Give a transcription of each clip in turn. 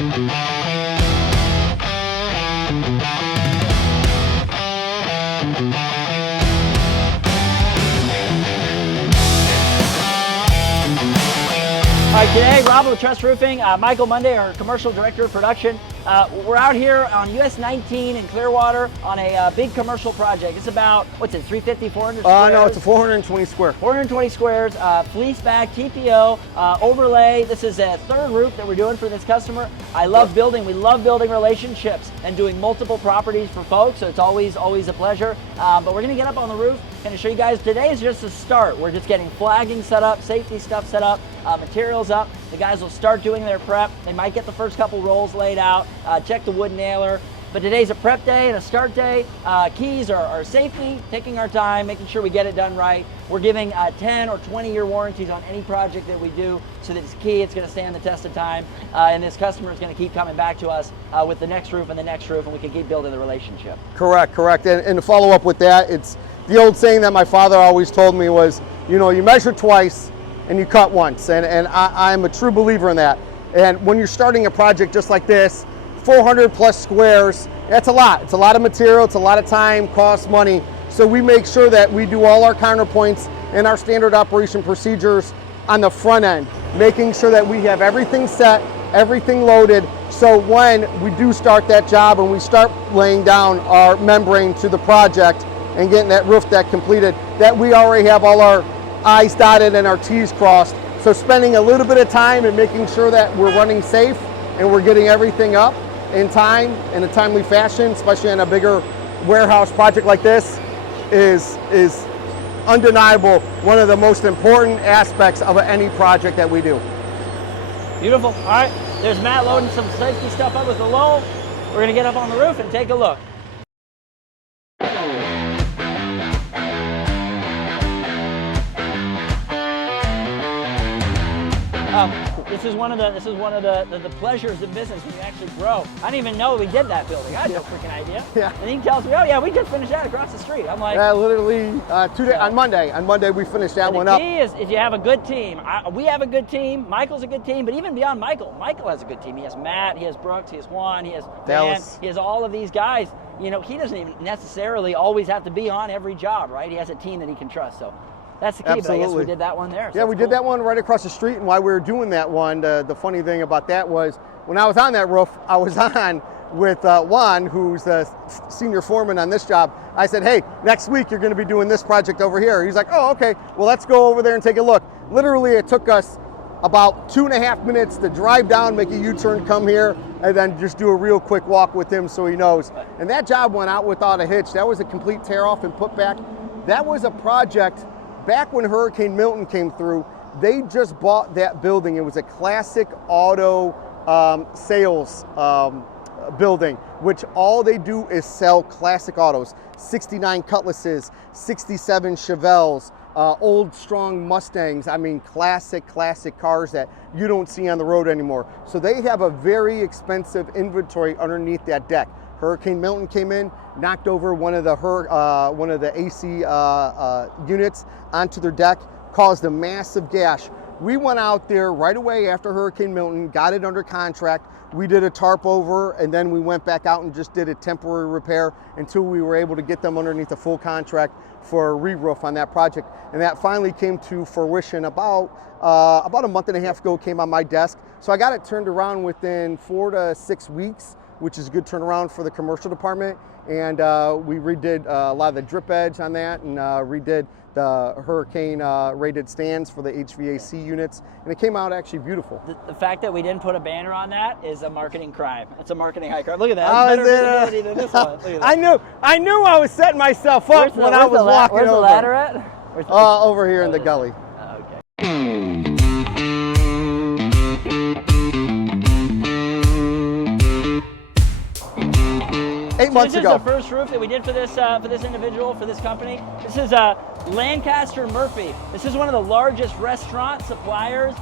All right, today, Rob with Truss Roofing, Michael Monday, our Commercial Director of Production. We're out here on US 19 in Clearwater on a big commercial project. It's about, what's it, 350, 400 squares? No, it's a 420 square. 420 squares, fleece back, TPO, overlay. This is a third roof that we're doing for this customer. We love building relationships and doing multiple properties for folks, so it's always a pleasure. But we're gonna get up on the roof, gonna show you guys. Today is just a start. We're just getting flagging set up, safety stuff set up, materials up. The guys will start doing their prep. They might get the first couple rolls laid out, check the wood nailer. But today's a prep day and a start day. Keys are safely, taking our time, making sure we get it done right. We're giving 10 or 20-year warranties on any project that we do, so that it's key, it's gonna stand the test of time, and this customer is gonna keep coming back to us with the next roof and the next roof, and we can keep building the relationship. Correct. And to follow up with that, it's the old saying that my father always told me was, you know, you measure twice and you cut once, and I'm a true believer in that. And when you're starting a project just like this, 400 plus squares, that's a lot. It's a lot of material, it's a lot of time, cost, money. So we make sure that we do all our counterpoints and our standard operation procedures on the front end, making sure that we have everything set, everything loaded, so when we do start that job and we start laying down our membrane to the project and getting that roof deck completed, that we already have all our I's dotted and our T's crossed. So spending a little bit of time and making sure that we're running safe and we're getting everything up in time, in a timely fashion, especially on a bigger warehouse project like this, is undeniable one of the most important aspects of any project that we do. Beautiful. All right, there's Matt loading some safety stuff up with the low. We're gonna get up on the roof and take a look. This is one of the pleasures of business when you actually grow. I didn't even know we did that building. I had no freaking idea. Yeah. And he tells me, oh yeah, we just finished that across the street. I'm like, yeah, literally 2 days on Monday. On Monday we finished that one up. The key is you have a good team. We have a good team. Michael's a good team, but even beyond Michael has a good team. He has Matt, he has Brooks, he has Juan, he has Dan, he has all of these guys. You know, he doesn't even necessarily always have to be on every job, right? He has a team that he can trust. So that's the key. Absolutely. But I guess we did that one there. So yeah, we did that one right across the street, and while we were doing that one, the funny thing about that was when I was on that roof, I was on with Juan, who's the senior foreman on this job. I said, hey, next week you're going to be doing this project over here. He's like, oh, okay, well, let's go over there and take a look. Literally, it took us about 2.5 minutes to drive down, make a U-turn, come here, and then just do a real quick walk with him so he knows. And that job went out without a hitch. That was a complete tear off and put back. That was a project back when Hurricane Milton came through. They just bought that building. It was a classic auto sales building, which all they do is sell classic autos. 69 Cutlasses, 67 Chevelles, old strong Mustangs. I mean, classic cars that you don't see on the road anymore. So they have a very expensive inventory underneath that deck. Hurricane Milton came in, knocked over one of the AC units onto their deck, caused a massive gash. We went out there right away after Hurricane Milton, got it under contract. We did a tarp over, and then we went back out and just did a temporary repair until we were able to get them underneath a full contract for a re-roof on that project. And that finally came to fruition about a month and a half ago, came on my desk. So I got it turned around within 4 to 6 weeks, which is a good turnaround for the commercial department. And we redid a lot of the drip edge on that, and redid the hurricane rated stands for the HVAC units, and it came out actually beautiful. The fact that we didn't put a banner on that is a marketing crime. It's a marketing high crime. Look at that. That's better visibility than this one. Look at that. I knew I was setting myself up when I was walking over. Where's the ladder at? Over here in the gully. Okay. 8 months ago. This is the first roof that we did for this individual, for this company. This is Lancaster Murphy. This is one of the largest restaurant suppliers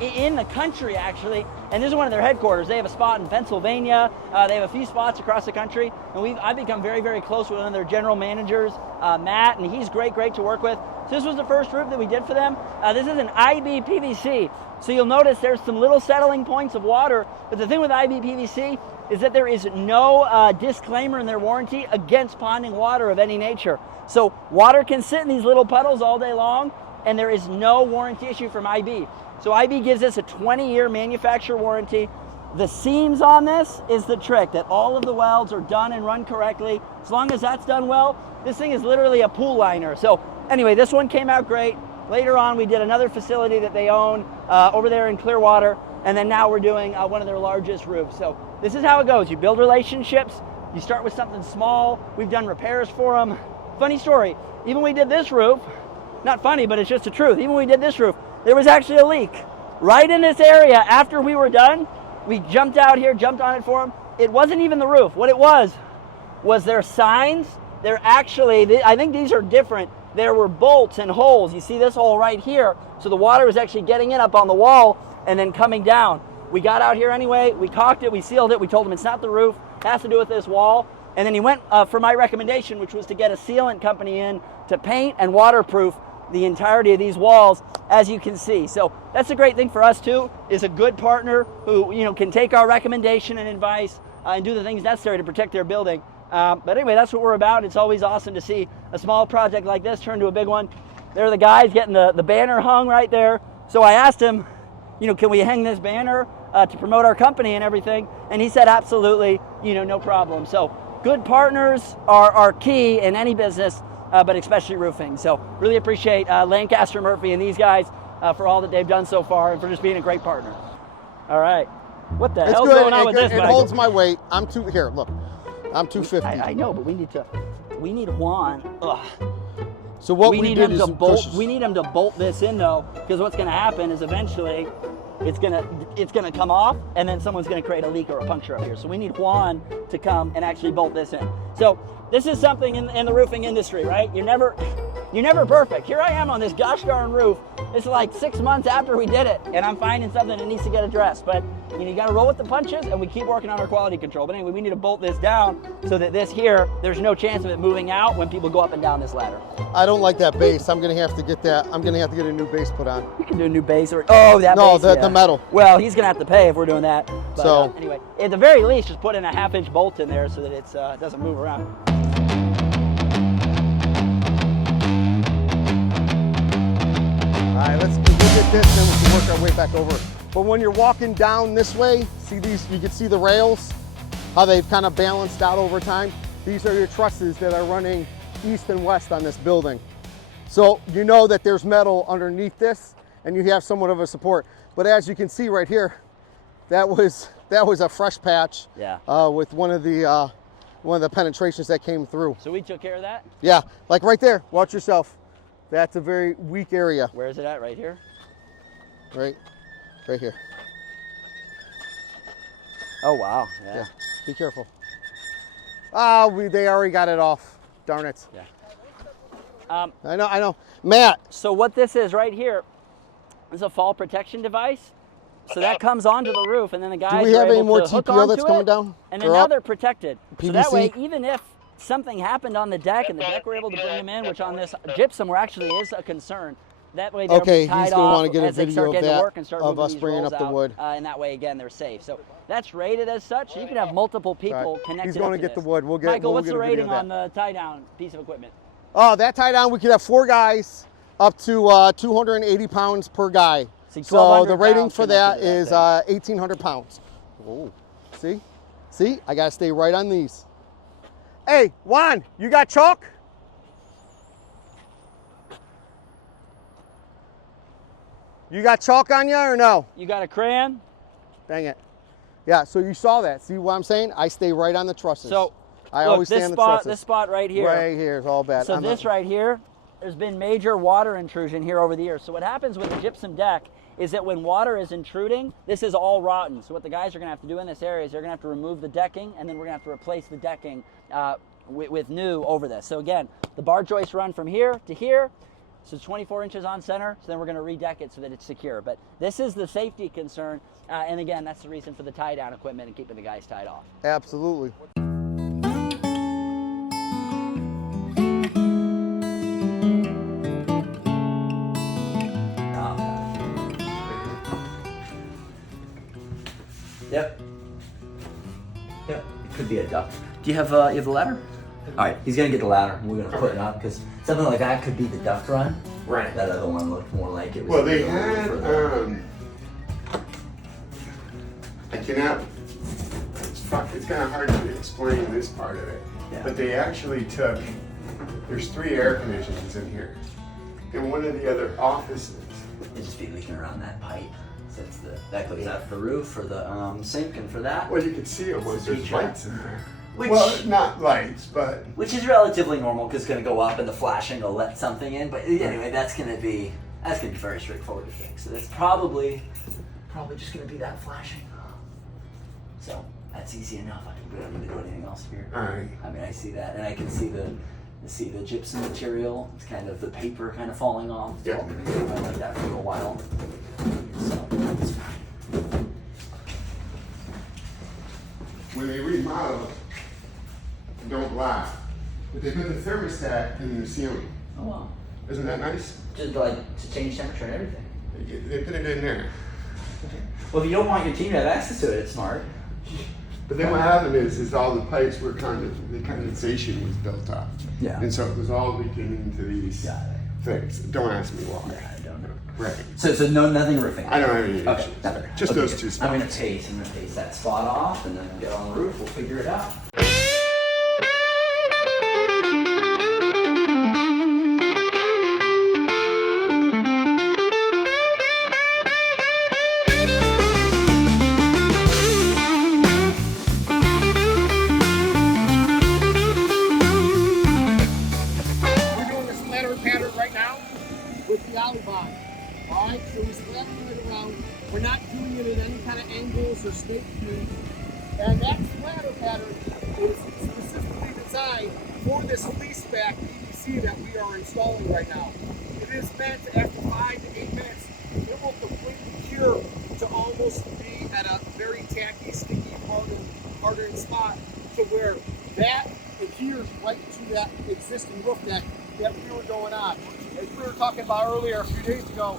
in the country, actually, and this is one of their headquarters. They have a spot in Pennsylvania. They have a few spots across the country, and I've become very, very close with one of their general managers, Matt, and he's great to work with. So this was the first roof that we did for them. This is an IBPVC, so you'll notice there's some little settling points of water, but the thing with IBPVC is that there is no disclaimer in their warranty against ponding water of any nature. So water can sit in these little puddles all day long, and there is no warranty issue from IB. So IB gives us a 20-year manufacturer warranty. The seams on this is the trick, that all of the welds are done and run correctly. As long as that's done well, this thing is literally a pool liner. So anyway, this one came out great. Later on, we did another facility that they own over there in Clearwater, and then now we're doing one of their largest roofs. So this is how it goes. You build relationships. You start with something small. We've done repairs for them. Funny story, even when we did this roof, not funny, but it's just the truth. Even when we did this roof, there was actually a leak right in this area. After we were done, we jumped out here, jumped on it for them. It wasn't even the roof. What it was their signs. They're actually, I think these are different. There were bolts and holes. You see this hole right here. So the water was actually getting in up on the wall and then coming down. We got out here anyway, we caulked it, we sealed it, we told him it's not the roof, it has to do with this wall. And then he went for my recommendation, which was to get a sealant company in to paint and waterproof the entirety of these walls, as you can see. So that's a great thing for us too, is a good partner who can take our recommendation and advice and do the things necessary to protect their building. But anyway, that's what we're about. It's always awesome to see a small project like this turn to a big one. There are the guys getting the banner hung right there. So I asked him, can we hang this banner to promote our company and everything? And he said, absolutely, no problem. So good partners are key in any business, but especially roofing. So really appreciate Lancaster Murphy and these guys for all that they've done so far and for just being a great partner. All right. What the hell's going on with this, Michael? It holds my weight. I'm 250. I know, but we need Juan. Ugh. So what we need him to bolt. We need him to bolt this in though, because what's going to happen is eventually it's gonna come off, and then someone's going to create a leak or a puncture up here. So we need Juan to come and actually bolt this in. So this is something in the roofing industry, right? You're never perfect. Here I am on this gosh darn roof. It's like 6 months after we did it, and I'm finding something that needs to get addressed. But you got to roll with the punches, and we keep working on our quality control. But anyway, we need to bolt this down so that this here, there's no chance of it moving out when people go up and down this ladder. I don't like that base. I'm gonna have to get that. I'm gonna have to get a new base put on. You can do a new base or that. No, base, the metal. Well, he's gonna have to pay if we're doing that. But, so anyway, at the very least, just put in a 1/2-inch bolt in there so that it doesn't move around. All right, let's get this, then we can work our way back over. But when you're walking down this way, see these? You can see the rails, how they've kind of balanced out over time. These are your trusses that are running east and west on this building. So you know that there's metal underneath this, and you have somewhat of a support. But as you can see right here, that was a fresh patch. Yeah. With one of the penetrations that came through. So we took care of that? Yeah, like right there. Watch yourself. That's a very weak area. Where is it at? Right here? Right here. Oh wow. Yeah. Be careful. They already got it off. Darn it. Yeah. I know. Matt. So what this is right here is a fall protection device. So that comes onto the roof, and then the guys Do we have are any able more to hook TPO onto that's coming it, down? and then now they're protected. PVC? So that way, even if something happened on the deck and the deck were able to bring them in, which on this gypsum actually is a concern, that way they'll be tied he's gonna off want to get a as they start video of getting to that, work and start of moving us these bringing rolls up the out, wood. and that way again they're safe. So that's rated as such. You can have multiple people connected. He's going to get the wood. We'll get. Michael, we'll what's get the a video rating of on the tie-down piece of equipment? Oh, that tie down, we could have 4 guys up to 280 pounds per guy. So the rating for that is 1,800 pounds. Oh, see, I gotta stay right on these. Hey, Juan, you got chalk? You got chalk on you or no? You got a crayon? Dang it. Yeah, so you saw that. See what I'm saying? I stay right on the trusses. So I look, always stay on the trusses. This spot right here. Right here is all bad. So this right here, there's been major water intrusion here over the years. So what happens with the gypsum deck is that when water is intruding, this is all rotten. So what the guys are gonna have to do in this area is they're gonna have to remove the decking, and then we're gonna have to replace the decking with new over this. So again, the bar joists run from here to here. So 24 inches on center, so then we're going to redeck it so that it's secure. But this is the safety concern, and again, that's the reason for the tie-down equipment and keeping the guys tied off. Absolutely. Yep. Yep. It could be a duct. Do you have the ladder? All right, he's gonna get the ladder. And we're gonna put it up because something like that could be the duct run. Right. That other one looked more like it was. Well, they had, I cannot, it's kind of hard to explain this part of it. Yeah. But they actually took, there's 3 air conditioners in here. In one of the other offices. It'd just be leaking around that pipe. So it's that goes out the roof for the sink and for that. Well, you could see it was, It's a there's feature. lights in there. Which- Well, not lights, but. Which is relatively normal because it's going to go up and the flashing will let something in. But anyway, that's going to be very straightforward to fix. So that's probably just going to be that flashing. So that's easy enough. We don't need to do anything else here. Alright. I mean, I see that, and I can see the gypsum material. It's kind of the paper kind of falling off. It's Yeah. all been going on like that for a while. So it's fine. When they remodeled, don't laugh, but they put the thermostat in the ceiling. Oh wow. Isn't that nice? Just like to change temperature and everything. They put it in there. Well, if you don't want your team to have access to it, it's smart. But then what happened is all the pipes were the condensation was built up. Yeah. And so it was all leaking into these Got it. things. Don't ask me why. I don't know. Right. So nothing roofing. I don't have any Okay, issues. nothing. Just Okay, those good. 2 spots. I'm gonna pace that spot off, and then get on the roof. We'll figure it out. We're doing a splatter pattern right now with the Alibon. Alright, so we're splattering it around. We're not doing it at any kind of angles or straight views. And that splatter pattern is specifically designed for this fleece back PVC that we are installing right now. It is meant after 5 to 8 minutes, it will completely cure to almost be at a very tacky, sticky, hardened spot to where that adheres right to that existing roof deck that we were going on. As we were talking about earlier a few days ago,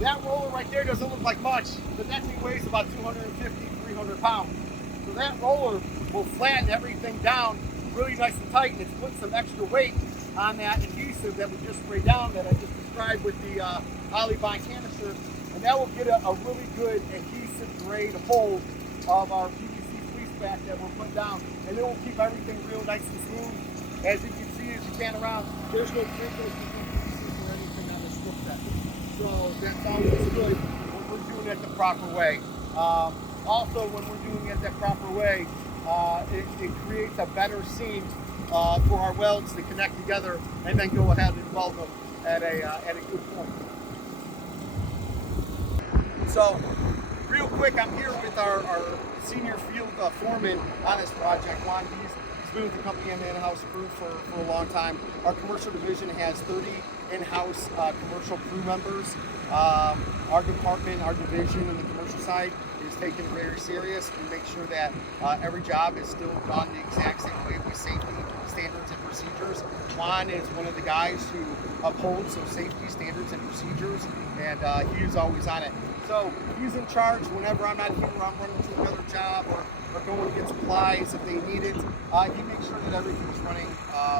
that roller right there doesn't look like much, but that thing weighs about 250, 300 pounds. So that roller will flatten everything down really nice and tight, and it's put some extra weight on that adhesive that we just sprayed down that I just described with the Alibon canister, and that will get a really good adhesive grade hold of our PVC fleece back that we're putting down, and it will keep everything real nice and smooth. As you can see, as you pan around, there's no crinkles or anything on this roof deck. So that's always good when we're doing it the proper way. Also, when we're doing it the proper way, it creates a better seam for our welds to connect together and then go ahead and weld them at a good point. So, real quick, I'm here with our senior field foreman on this project, Juan. He's been with the company and the in-house crew for a long time. Our commercial division has 30 in-house commercial crew members. Our department, our division on the commercial side is taken very serious. We make sure that every job is still done the exact same way with safety standards and procedures. Juan is one of the guys who upholds those safety standards and procedures, and he is always on it. So he's in charge whenever I'm not here, I'm running to another job or going to get supplies if they need it. He makes sure that everything's running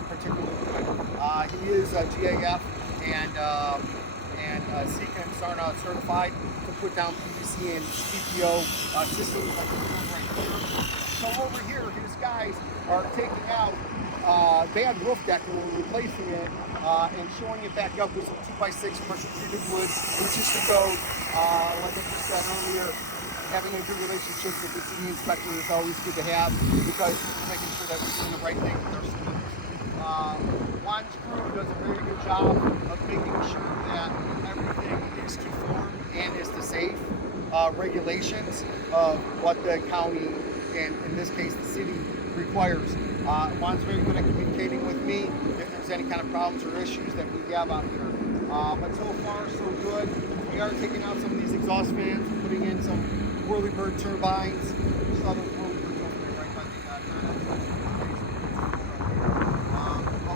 particularly good. He is a GAF and CCAM SARNA certified to put down PVC and TPO systems like we're doing right here. So over here, his guys are taking out bad roof deck and we're replacing it and showing it back up with some 2x6 pressure treated wood, which is to go, like I just said earlier, having a good relationship with the city inspector is always good to have because we're making sure that we're doing the right thing with our students. Juan's crew does a very good job of making sure that everything is conformed and is to safe regulations of what the county and in this case the city requires. Juan's very good at communicating with me if there's any kind of problems or issues that we have out here. But so far so good. We are taking out some of these exhaust fans, putting in some Whirlybird turbines. There's other Whirlybirds over there right by the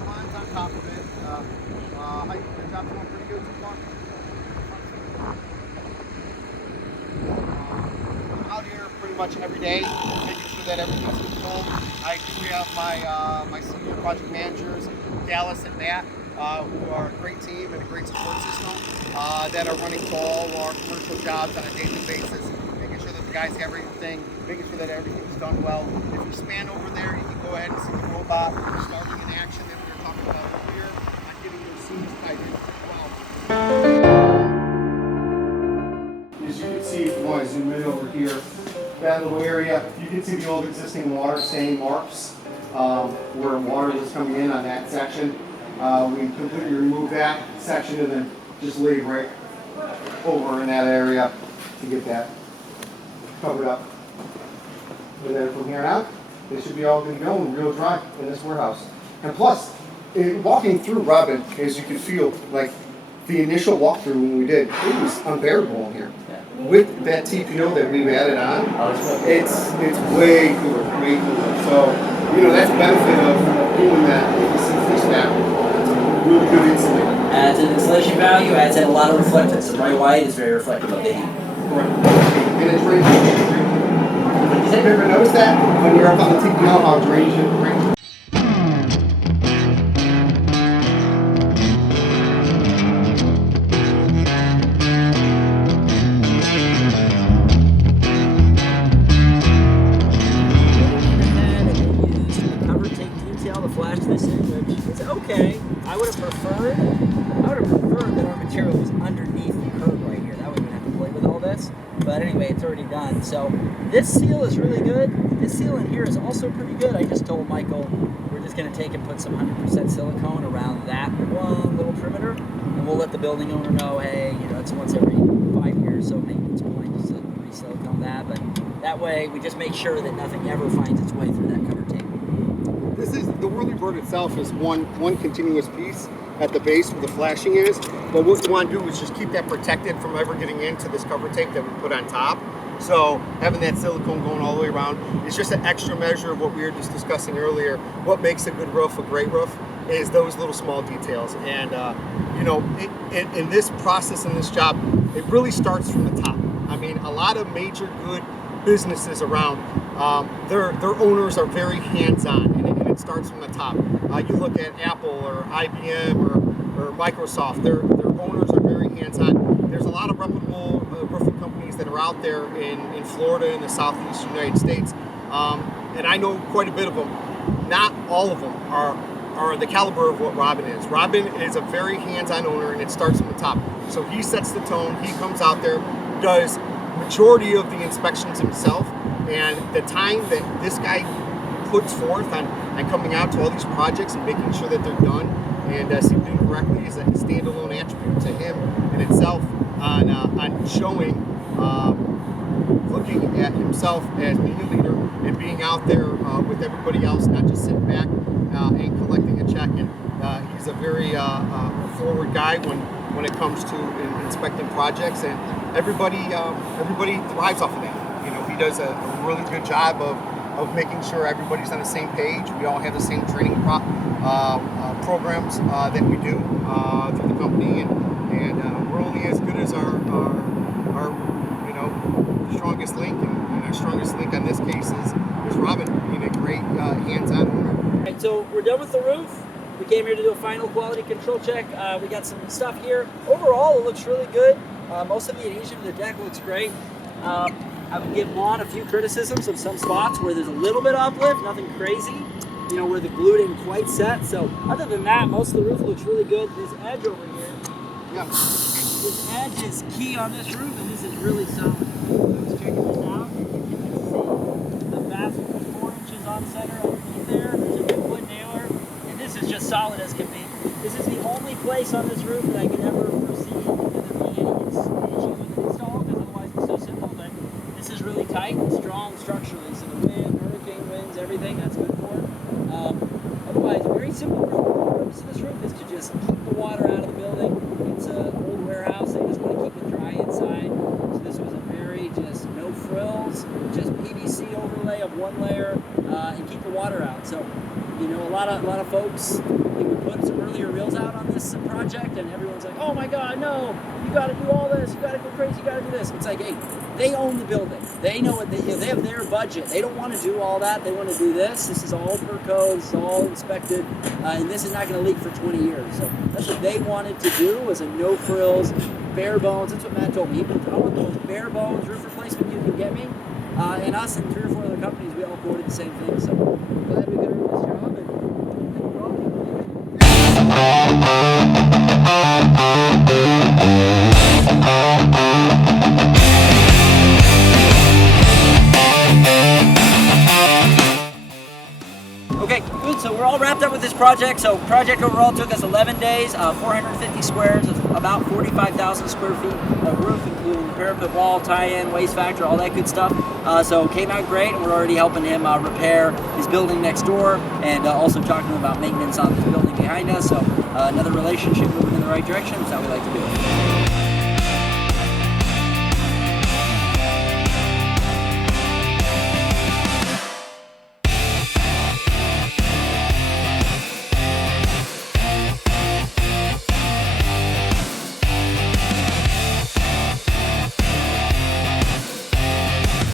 Juan's on top of it. I think the job's going pretty good so far. Out here pretty much every day, making sure that everything's controlled. I do have my senior project managers, Dallas and Matt, who are a great team and a great support system that are running to all our commercial jobs on a daily basis, making sure that the guys have everything, making sure that everything's done well. If you span over there, you can go ahead and see the robot starting in action that we were talking about earlier on getting those seams tied in as well. As you can see, if I zoom in over here, that little area, you can see the old existing water stain marks where water was coming in on that section. We completely removed that section and then just laid right over in that area to get that covered up. And then from here out, they should be all good to go and real dry in this warehouse. And plus, walking through, Robin, as you can feel, like the initial walkthrough when we did, it was unbearable in here. With that TPO that we've added on, it's way cooler, way cooler. So, that's the benefit of doing that with the Simply Snap. Really good insulator. Adds an insulation value, adds in a lot of reflectance. The bright white is very reflective of the heat. Correct. And it's raining. Have you ever noticed that when you're up on the TPO, how it drains you? Okay, I would have preferred that our material was underneath the curb right here. That way we wouldn't have to play with all this. But anyway, it's already done. So this seal is really good. This seal in here is also pretty good. I just told Michael we're just going to take and put some 100% silicone around that one little perimeter, and we'll let the building owner know, hey, it's once every 5 years, so maintenance point just to re-silicone that. But that way we just make sure that nothing ever finds its way through that cover tape. This is the Whirlybird itself is one continuous piece at the base where the flashing is. But what you want to do is just keep that protected from ever getting into this cover tape that we put on top. So having that silicone going all the way around is just an extra measure of what we were just discussing earlier. What makes a good roof a great roof is those little small details. And in this process, in this job, it really starts from the top. I mean, a lot of major good businesses around, their owners are very hands-on, and it starts from the top. You look at Apple or IBM or Microsoft, their owners are very hands-on. There's a lot of reputable roofing companies that are out there in Florida and the southeast United States, and I know quite a bit of them. Not all of them are the caliber of what Robin is. Robin is a very hands-on owner, and it starts from the top. So he sets the tone, he comes out there, does majority of the inspections himself, and the time that this guy puts forth on coming out to all these projects and making sure that they're done and seeming correctly is a standalone attribute to him in itself on showing, looking at himself as being a leader and being out there with everybody else, not just sitting back and collecting a check. And he's a very forward guy when it comes to inspecting projects, and everybody thrives off of that. He does a really good job of making sure everybody's on the same page. We all have the same training programs that we do through the company, and we're only as good as our strongest link, and our strongest link on this case is Robin being a great hands-on owner. All right, so we're done with the roof. We came here to do a final quality control check. We got some stuff here. Overall, it looks really good. Most of the adhesion to the deck looks great. I would give Juan a few criticisms of some spots where there's a little bit of uplift, nothing crazy, where the glue didn't quite set. So other than that, most of the roof looks really good. This edge over here, this edge is key on this roof, and this is really solid. I was checking this out, and you can see the basket is 4 inches on center underneath there. There's a good wood nailer, and this is just solid as can be. This is the only place on this roof that I could ever foresee that there being any issue with the install, because otherwise it's so simple. But this is really really tight and strong structurally. So the wind, hurricane winds, everything, that's good for it. Otherwise, very simple roof. The purpose of this roof is to just keep the water out of the building. It's an old warehouse. They just want to keep it dry inside. So this was a very just no frills, just PVC overlay of one layer and keep the water out. So, you know, a lot of folks, they would put some earlier reels out on this project, and everyone's like, oh my God, no, you got to do all this, you got to go crazy, you got to do this. It's like, hey, they own the building. They know what they have their budget. They don't want to do all that. They want to do this. This is all per code. This is all inspected, and this is not going to leak for 20 years. So that's what they wanted to do, was a no frills, bare bones. That's what Matt told me. He said, I want the most bare bones roof replacement you can get me. And us and 3 or 4 other companies, we all quoted the same thing. So glad we could do this job. And we're Okay, good. So we're all wrapped up with this project. So project overall took us 11 days, 450 squares, about 45,000 square feet of roof, including the parapet wall, tie-in, waste factor, all that good stuff. So came out great, and we're already helping him repair his building next door, and also talking about maintenance on this building behind us. So another relationship moving in the right direction. That's how we like to do it.